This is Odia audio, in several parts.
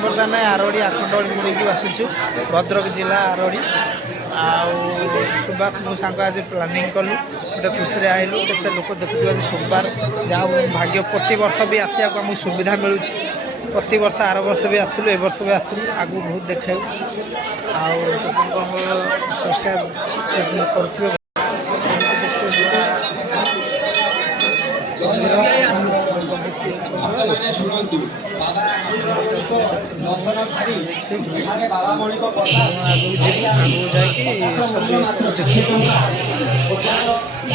ବର୍ତ୍ତମାନ ଆରଡ଼ି ଆଖଣ୍ଡଳୀ ମୁଡ଼ିକି ଆସିଛୁ ଭଦ୍ରକ ଜିଲ୍ଲା ଆରଡ଼ି ଆଉ ସୁବାସ ମୋ ସାଙ୍ଗ ଆଜି ପ୍ଲାନିଂ କଲୁ ଗୋଟେ ଖୁସିରେ ଆଇଲୁ କେତେ ଲୋକ ଦେଖୁଛୁ ଆଜି ସୋମବାର ଯାହା ଭାଗ୍ୟ ପ୍ରତିବର୍ଷ ବି ଆସିବାକୁ ଆମକୁ ସୁବିଧା ମିଳୁଛି ପ୍ରତିବର୍ଷ ଆର ବର୍ଷ ବି ଆସିଥିଲୁ ଏ ବର୍ଷ ବି ଆସିଥିଲୁ ଆଗକୁ ବହୁତ ଦେଖାଇବୁ ଆଉ ଆମର ସବସ୍କ୍ରାଇବ୍ କରୁଥିବେ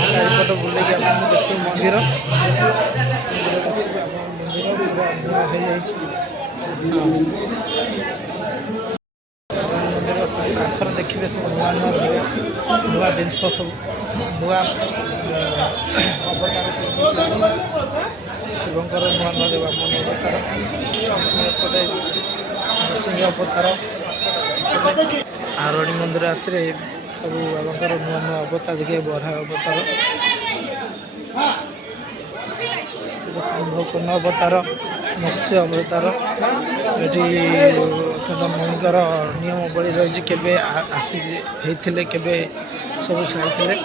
ଚାରିପଟ ବୁଲେଇକି ଆପଣଙ୍କୁ ଦେଖିବୁ ମନ୍ଦିର ହେଇଯାଇଛି କାନ୍ଥର ଦେଖିବେ ସବୁ ନୂଆ ନୂଆ ଯିବେ ନୂଆ ଜିନିଷ ସବୁ ନୂଆ ଅବତାର ଶିବଙ୍କର ନୂଆ ନୂଆ ଦେବାମନ ଅବତାର ଏପଟେ ନୃସିଂହ ଅବତାର ଆରଡ଼ି ମନ୍ଦିର ଆସିଲେ ସବୁ ବାବାଙ୍କର ନୂଆ ନୂଆ ଅବତାର ଦେଖିବେ ବଢ଼ା ଅବତାର କୁମ୍ଭକର୍ଣ୍ଣ ଅବତାର ମତ୍ସ୍ୟ ଅବତାର ଏଠି ମଣିଙ୍କର ନିୟମ ବଳି ରହିଛି କେବେ ଆସି ହେଇଥିଲେ କେବେ ସବୁ ସାରିଥିଲେ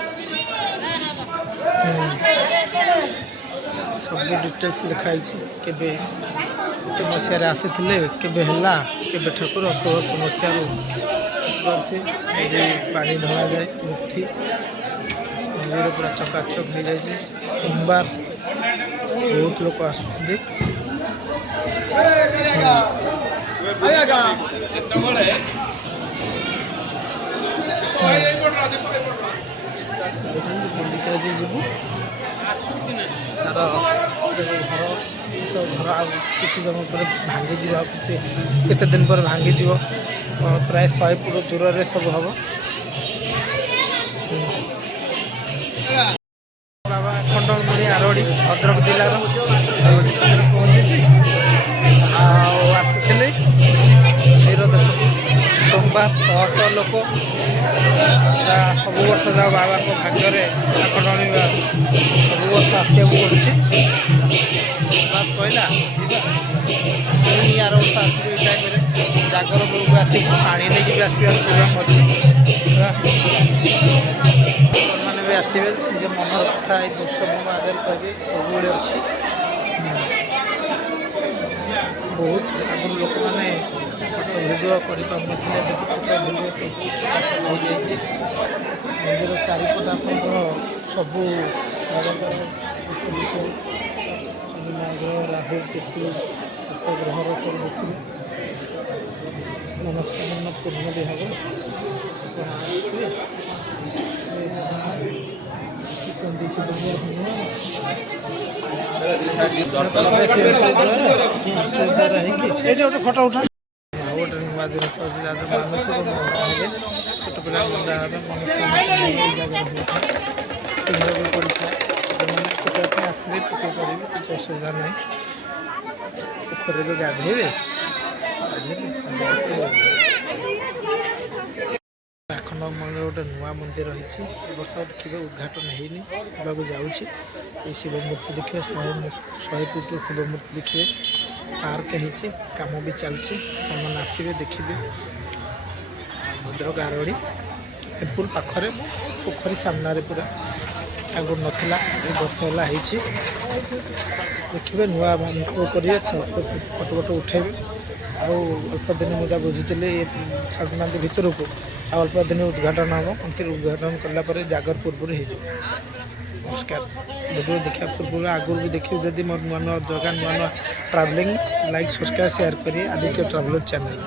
ସବୁ ଡିଟେଲ୍ସ ଲେଖା ହେଇଛି କେବେ କେତେ ମସିହାରେ ଆସିଥିଲେ କେବେ ହେଲା କେବେ ଠାକୁର 1600 ମସିହାରୁ ଅଛି ଏଠି ପାଣି ଢଳାଯାଏ ମୂର୍ତ୍ତି ମନ୍ଦିର ପୁରା ଚକାଚକ ହେଇଯାଇଛି ସୋମବାର ବହୁତ ଲୋକ ଆସୁଛନ୍ତି ବୁଲିକି ଆଜି ଯିବୁ ତାର ଏସବୁ ଘର ଆଉ କିଛି ଜଣ ପରେ ଭାଙ୍ଗିଯିବ ଆଉ କିଛି କେତେ ଦିନ ପରେ ଭାଙ୍ଗିଯିବ ପ୍ରାୟ 100 ଫୁଟ ଦୂରରେ ସବୁ ହେବ ବାବା ଆଖଣ୍ଡଳମଣି ଆରଡ଼ି ଭଦ୍ରକ ଜିଲ୍ଲାର ପହଞ୍ଚିଛି ଆଉ ଆସିଥିଲି ମନ୍ଦିର ଦେଖୁଛି ସୋମବାର ଶହ ଲୋକ ସବୁ ବର୍ଷ ଯାଉ ବାବାଙ୍କ ଭାଗ୍ୟରେ ଆଖଣ୍ଡଳମଣି ସବୁ ବର୍ଷ ଆସିବାକୁ ପଡ଼ୁଛି କହିଲା ପୁଣି ଆର ବର୍ଷ ଆସିବୁ ଏଇ ଟାଇମ୍ରେ ଜାଗର ବେଳକୁ ଆସିବୁ ପାଣି ନେଇକି ବି ଆସିବାର ପ୍ରୋଗ୍ରାମ୍ ଅଛି ମାନେ ବି ଆସିବେ ନିଜ ମନର କଥା ଏଇ ଦୃଶ୍ୟ ମୁଁ ଆଗରେ କହିବି ସବୁବେଳେ ଅଛି ବହୁତ ଆଗରୁ ଲୋକମାନେ ଭିଡ଼ିଓ କରିପାରୁନଥିଲେ ଏବେ ଫଟୋ ଭିଡ଼ିଓ ସବୁ ହେଇଯାଇଛି ମନ୍ଦିର ଚାରିପଟ ଆପଣଙ୍କର ସବୁ ରାହୁ କେତୁ ସପ୍ତଗ୍ରହର ସବୁ ଦେଖିବେ ମନସ୍କାମନା ପୂର୍ଣ୍ଣ ବି ହେବ ଆସିବେ ଏଇଠି ଗୋଟେ ଫଟୋ ଉଠା ଆଉ ଗୋଟେ ନୂଆ ଜିନିଷ ଅଛି ଯାହା ମାନସିକ ହେଲେ ଛୋଟ ପିଲା ମନ୍ଦା ହେବେ ମନସ୍କାମନା ଜାଗାରେ ପିନ୍ଧିବାକୁ ପଡ଼ିଥାଏ ଯେଉଁମାନେ ପକେଇବା ପାଇଁ ଆସିବେ ପକେଇ ପାରିବେ କିଛି ଅସୁବିଧା ନାହିଁ ପୋଖରୀରେ ବି ଗାଧେଇବେ ଆଖଣ୍ଡଳମଣିରେ ଗୋଟେ ନୂଆ ମନ୍ଦିର ହେଇଛି ଏ ବର୍ଷ ଦେଖିବେ ଉଦ୍ଘାଟନ ହେଇନି ହେବାକୁ ଯାଉଛି ଏଇ ଶିବ ମୂର୍ତ୍ତି ଦେଖିବେ 100 ଫୁଟର ଶିବ ମୂର୍ତ୍ତି ଦେଖିବେ ପାର୍କ ହେଇଛି କାମ ବି ଚାଲିଛି ଆପଣମାନେ ଆସିବେ ଦେଖିବେ ଭଦ୍ରକ ଆରଡ଼ି ଟେମ୍ପୁଲ ପାଖରେ ପୋଖରୀ ସାମ୍ନାରେ ପୁରା ଆଗରୁ ନଥିଲା ଏ ବର୍ଷ ହେଲା ହେଇଛି ଦେଖିବେ ନୂଆ କରିବେ ଫଟୋ ଉଠାଇବେ ଆଉ ଅଳ୍ପ ଦିନ ମୁଁ ଯାହା ବୁଝୁଥିଲି ଛାଡ଼ୁନାହାନ୍ତି ଭିତରକୁ ଆଉ ଅଳ୍ପ ଦିନ ଉଦ୍ଘାଟନ ହେବ ମନ୍ଦିର ଉଦ୍ଘାଟନ କଲା ପରେ ଜାଗର ପୂର୍ବରୁ ହେଇଯିବ ନମସ୍କାର ଭିଡ଼ିଓ ଦେଖିବା ପୂର୍ବରୁ ଆଗରୁ ବି ଦେଖିବୁ ଯଦି ମୋର ନୂଆ ନୂଆ ଜାଗା ନୂଆ ନୂଆ ଟ୍ରାଭେଲିଂ ଲାଇକ୍ ସବସ୍କ୍ରାଇବ୍ ସେୟାର କରି ଆଦିତ୍ୟ ଟ୍ରାଭେଲର ଚ୍ୟାନେଲ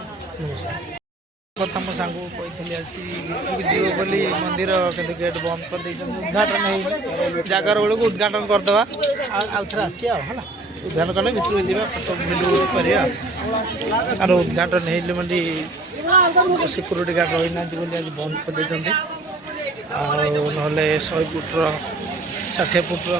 ନମସ୍କାର କଥା ମୋ ସାଙ୍ଗକୁ କହିଥିଲି ଆସି ଭିତରକୁ ଯିବ ବୋଲି ମନ୍ଦିର କିନ୍ତୁ ଗେଟ୍ ବନ୍ଦ କରିଦେଇଛନ୍ତି ଉଦ୍ଘାଟନ ହେଇନି ଜାଗର ବେଳକୁ ଉଦ୍ଘାଟନ କରିଦେବା ଆଉ ଥରେ ଆସିବା ଆଉ ହେଲା ଉଦ୍ଘାଟନ କଲେ ଭିତରକୁ ଯିବା ଫଟୋ ଭିଡ଼ିଓ କରିବା ଆର ଉଦ୍ଘାଟନ ହେଇଲେ ମାନେ ସିକ୍ୟୁରିଟି ଗାର୍ଡ଼ ରହିନାହାନ୍ତି ବୋଲି ଆଜି ବନ୍ଦ କରିଦେଇଛନ୍ତି ଆଉ ନହେଲେ 100 ଫୁଟର 60 ଫୁଟର